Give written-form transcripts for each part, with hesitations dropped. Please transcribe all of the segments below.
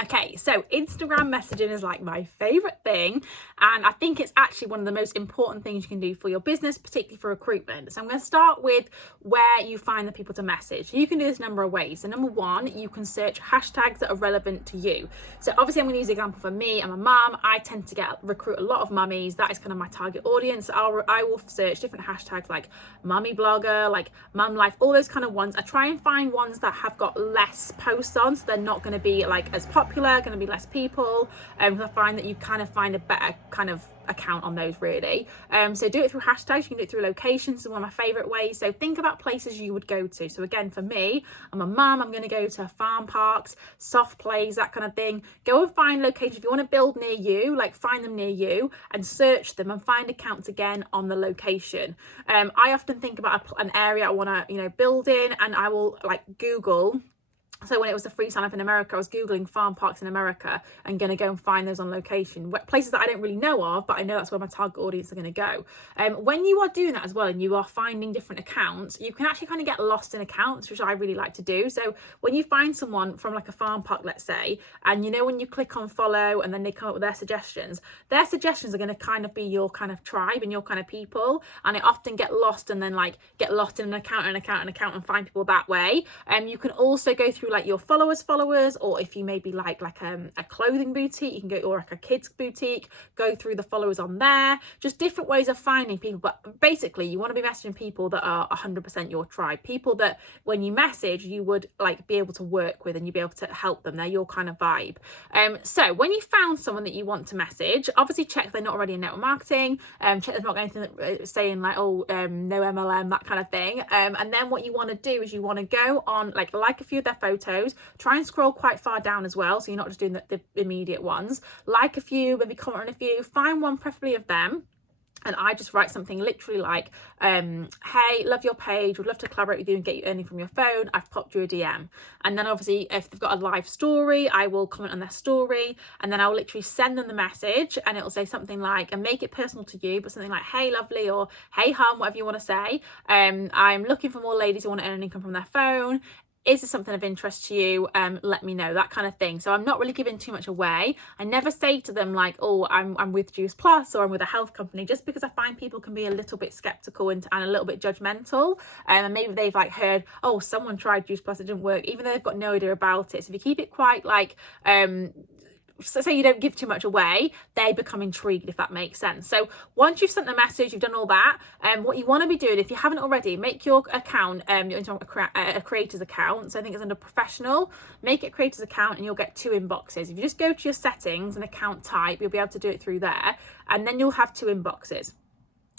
Okay, so Instagram messaging is like my favorite thing, and I think it's actually one of the most important things you can do for your business, particularly for recruitment. So I'm going to start with where you find the people to message. You can do this a number of ways. So number one, you can search hashtags that are relevant to you. So obviously I'm going to use the example for me. I'm a mum. I tend to recruit a lot of mummies. That is kind of my target audience. I will search different hashtags like mummy blogger, like mum life, all those kind of ones. I try and find ones that have got less posts on, so they're not going to be like as popular, going to be less people. I find that you kind of find a better kind of account on those really. So do it through hashtags. You can do it through locations. It's one of my favorite ways. So think about places you would go to. So again, for me, I'm a mum. I'm going to go to farm parks, soft plays, that kind of thing. Go and find locations. If you want to build near you, like find them near you and search them and find accounts again on the location. I often think about an area I want to, build in, and I will like Google. So when it was the free sign up in America, I was Googling farm parks in America and going to go and find those on location. Places that I don't really know of, but I know that's where my target audience are going to go. When you are doing that as well and you are finding different accounts, you can actually kind of get lost in accounts, which I really like to do. So when you find someone from like a farm park, let's say, and when you click on follow and then they come up with their suggestions are going to kind of be your kind of tribe and your kind of people. And I often get lost and then like get lost in an account and find people that way. You can also go through like your followers, or if you maybe like a clothing boutique, you can go, or like a kids boutique, go through the followers on there. Just different ways of finding people, but basically you want to be messaging people that are 100% your tribe, people that when you message you would like be able to work with and you'd be able to help them. They're your kind of vibe. So when you found someone that you want to message, obviously check they're not already in network marketing, check they've not got anything saying like no MLM, that kind of thing. And then what you want to do is you want to go on like a few of their photos, try and scroll quite far down as well, so you're not just doing the immediate ones. Like a few, maybe comment on a few, find one preferably of them. And I just write something literally like, hey, love your page, would love to collaborate with you and get you earning from your phone. I've popped you a DM. And then obviously if they've got a live story, I will comment on their story, and then I'll literally send them the message, and it'll say something like, and make it personal to you, but something like, hey lovely, or hey hum, whatever you want to say. I'm looking for more ladies who want to earn an income from their phone. Is this something of interest to you? Let me know, that kind of thing. So I'm not really giving too much away. I never say to them like, oh, I'm with Juice Plus or I'm with a health company, just because I find people can be a little bit skeptical and a little bit judgmental. And maybe they've like heard, oh, someone tried Juice Plus, it didn't work, even though they've got no idea about it. So if you keep it quite like, so you don't give too much away, they become intrigued, if that makes sense. So once you've sent the message, you've done all that, what you want to be doing, if you haven't already, make your account a creator's account. So I think it's under professional, make it a creator's account, and you'll get 2 inboxes. If you just go to your settings and account type, you'll be able to do it through there, and then you'll have 2 inboxes.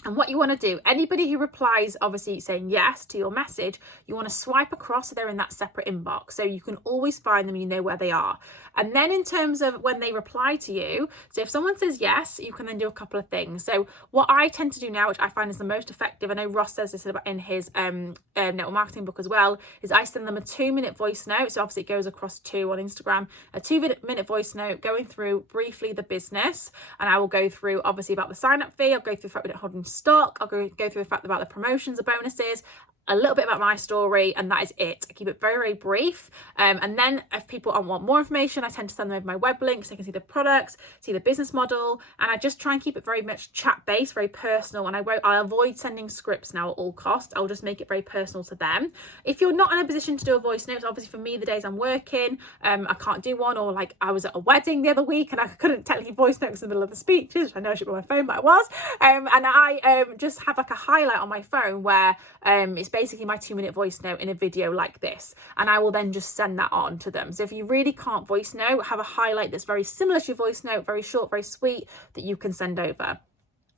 And what you want to do, anybody who replies obviously saying yes to your message, you want to swipe across so they're in that separate inbox, so you can always find them, you know where they are. And then in terms of when they reply to you, so if someone says yes, you can then do a couple of things. So what I tend to do now, which I find is the most effective, I know Ross says this in his network marketing book as well, is I send them a 2-minute voice note. So obviously it goes across 2 on Instagram, a 2-minute voice note going through briefly the business, and I will go through obviously about the sign up fee, I'll go through the fact we don't hold in stock, I'll go through the fact about the promotions, the bonuses, a little bit about my story, and that is it. I keep it very, very brief. And then if people want more information, I tend to send them over my web link so they can see the products, see the business model, and I just try and keep it very much chat-based, very personal, and I avoid sending scripts now at all costs. I'll just make it very personal to them. If you're not in a position to do a voice note, obviously for me, the days I'm working, I can't do one, or like I was at a wedding the other week and I couldn't technically voice notes in the middle of the speeches. I know I should be on my phone, but I was. And I just have like a highlight on my phone where it's basically my 2-minute voice note in a video like this, and I will then just send that on to them. So if you really can't voice note, have a highlight that's very similar to your voice note, very short, very sweet, that you can send over.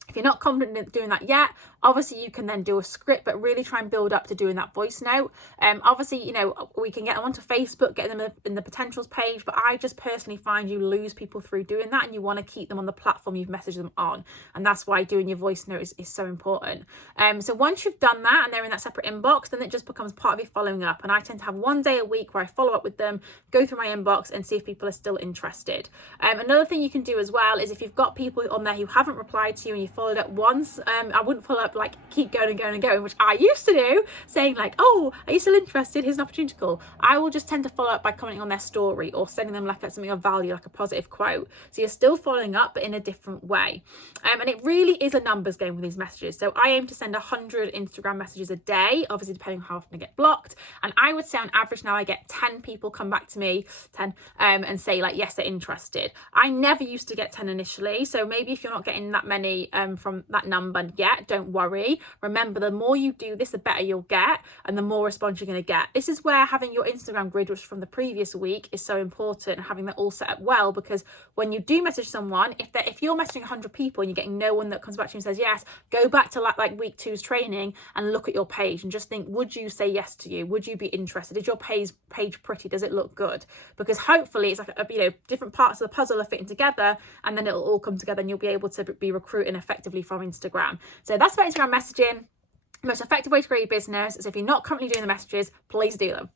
If you're not confident in doing that yet, obviously you can then do a script, but really try and build up to doing that voice note. Obviously, we can get them onto Facebook, get them in the potentials page, but I just personally find you lose people through doing that, and you want to keep them on the platform you've messaged them on. And that's why doing your voice note is so important. So once you've done that and they're in that separate inbox, then it just becomes part of your following up. And I tend to have 1 day a week where I follow up with them, go through my inbox and see if people are still interested. Another thing you can do as well is if you've got people on there who haven't replied to you and you followed up once. I wouldn't follow up, like keep going and going and going, which I used to do, saying like, oh, are you still interested? Here's an opportunity call. I will just tend to follow up by commenting on their story or sending them like something of value, like a positive quote. So you're still following up, but in a different way. And it really is a numbers game with these messages. So I aim to send 100 Instagram messages a day, obviously depending on how often I get blocked. And I would say on average now I get 10 people come back to me, 10, and say like, yes, they're interested. I never used to get 10 initially. So maybe if you're not getting that many from that number yet, don't worry. Remember, the more you do this, the better you'll get and the more response you're going to get. This is where having your Instagram grid, which from the previous week, is so important, and having that all set up well, because when you do message someone, if you're messaging 100 people and you're getting no one that comes back to you and says yes, go back to like week 2's training and look at your page and just think, would you say yes to you? Would you be interested? Is your page pretty? Does it look good? Because hopefully it's like different parts of the puzzle are fitting together, and then it'll all come together and you'll be able to be recruiting effectively from Instagram. So that's about Instagram messaging. The most effective way to grow your business is, if you're not currently doing the messages, please do them.